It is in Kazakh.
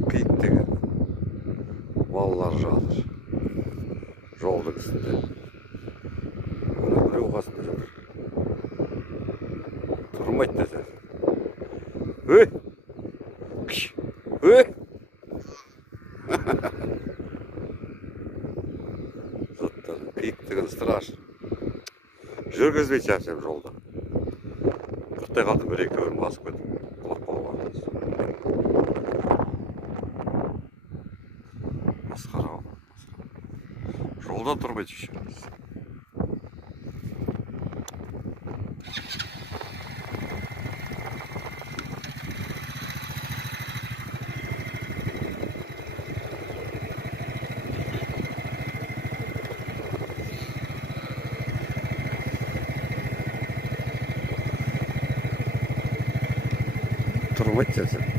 киік деген балалар жатыр жолдың үстінде. Біреу қасында жатыр. Тұрмайды десе. Өй! Өй! Заттар, киік деген страшно. Жүргізбей шаршап жолда. Құрттай қалды бір-екеуін басып кетіп. Құлап қалуға. Масқара ғой. Жолда тұрмайды еще. Тұрмайды десе.